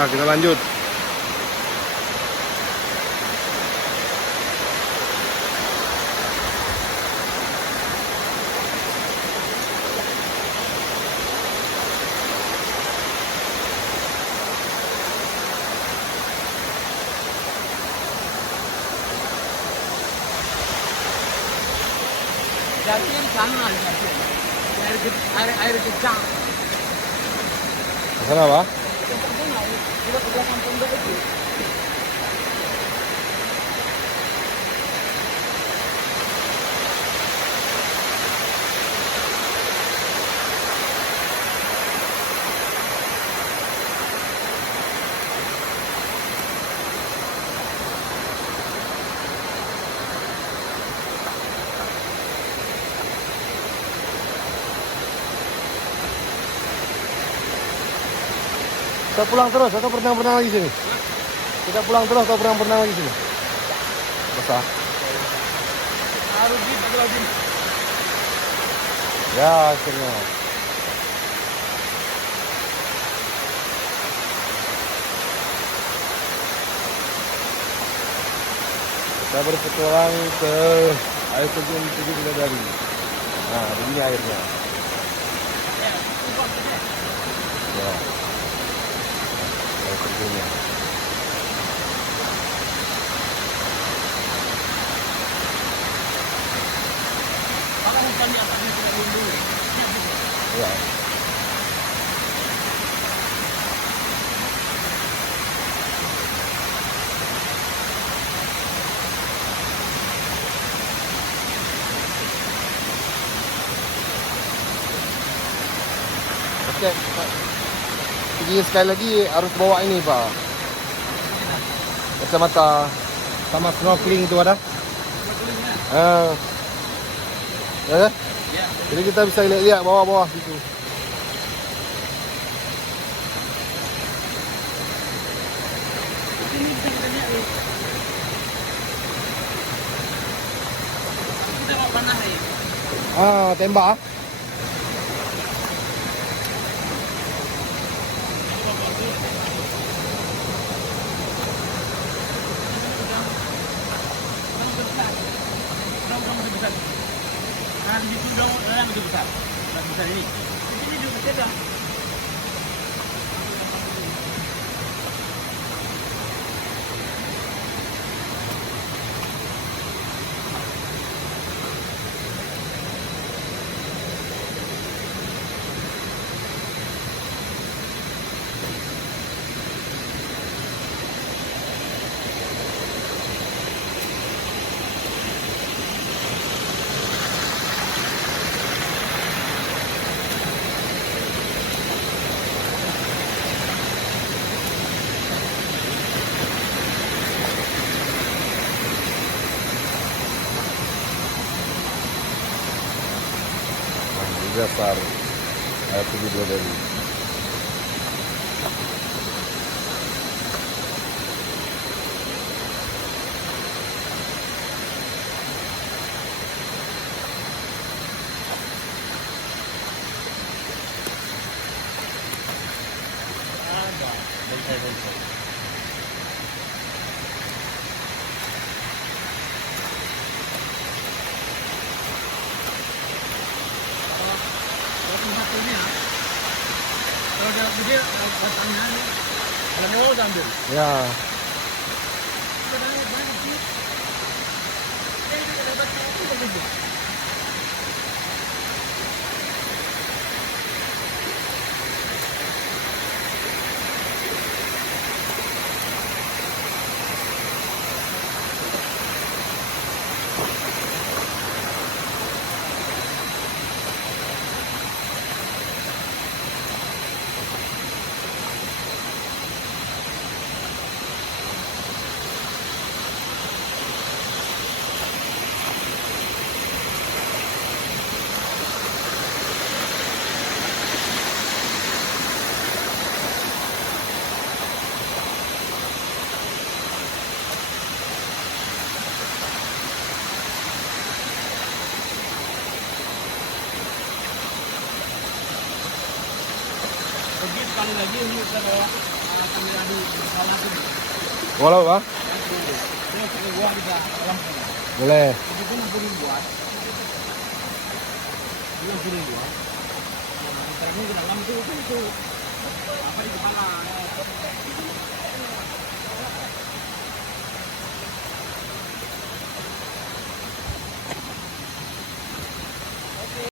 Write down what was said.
Nah, kita lanjut. Jadinya di sana air kecang. Sana apa? Kita ke belakang pondok itu. Kita pulang terus atau berenang-berenang lagi sini? Kita pulang terus atau berenang-berenang lagi sini? Besar. Harus di lagi. Ya, akhirnya. Kita berpetualang ke air terjun Tujuh Bidadari. Nah, begini airnya. Ya. Air terjunnya. Maka umpan di atasnya tidak dulu. Ya. Oke, pergi sekali lagi harus bawa ini Pak. Kacamata sama snorkeling itu ada. Ya, Ya. jadi kita bisa lihat bawah-bawah gitu. Ini bisa kita lihat nih. Kita mau panah ya. Tembak. Nah, di situ dong, yang lebih besar. Yang besar ini. Di sini juga beda. Di dasar air Tujuh Bidadari. Ada. Bonsai. Kalau hasilnya, kalau udah gede, batangnya nih, kalau mau udah ambil. Ya. Batangnya banyak sih. Ini ada batang itu udah gede. Pergi sekali lagi ini kita bawa Ini ada kepala tu. Walau Pak? Dia pakai gua bisa langsung. Boleh. Itu pun aku buat. Dia pilih gua. Nah, kita ini ke dalam tu apa di kepala.